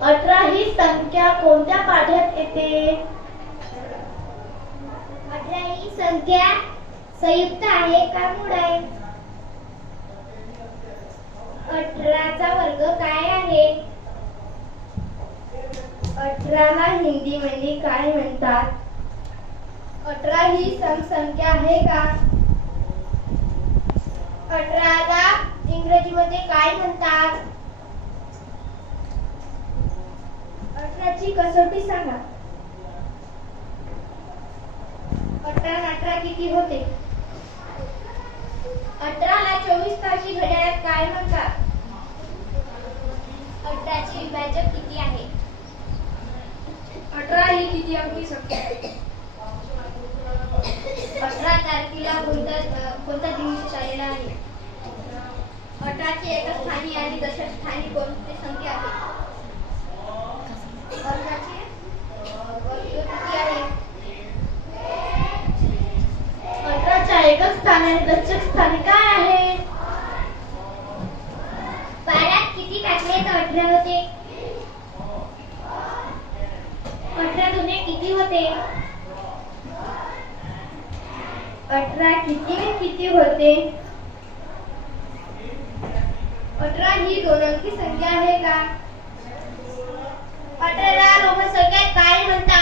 18 ही संख्या कोणत्या पाढ्यात येते? 18 ही संख्या संयुक्त आहे का मूळ आहे? 18 चा वर्ग काय आहे? 18 ला हिंदी मध्ये काय म्हणतात? 18 ही संख्या आहे का? 18 ला इंग्रजी मध्ये काय म्हणतात? 18 ची कसोटी सांगा. 18 आणि 18 किती होते? 18 ला 24 ताशी घड्याळात काय म्हणतात? 18 चे विभाजक किती आहे? 18 ही किती अंकी संख्या आहे? 18 तारखेला कोणता दिवस आलेला आहे? 18 चे एकक स्थानी आणि दशक स्थानी कोणती संख्या आहे? वर्गाचे वर्ग किती आहे? 18 च्या एकक स्थानी आणि दशक स्थानी काय आहे? बारात किती टाकले तर 18 होते? 18 दुने किती होते? 18 किती होते? 18 ही दोन अंकी संख्या आहे का? 18 ला रोमन संख्येत काय म्हणतात?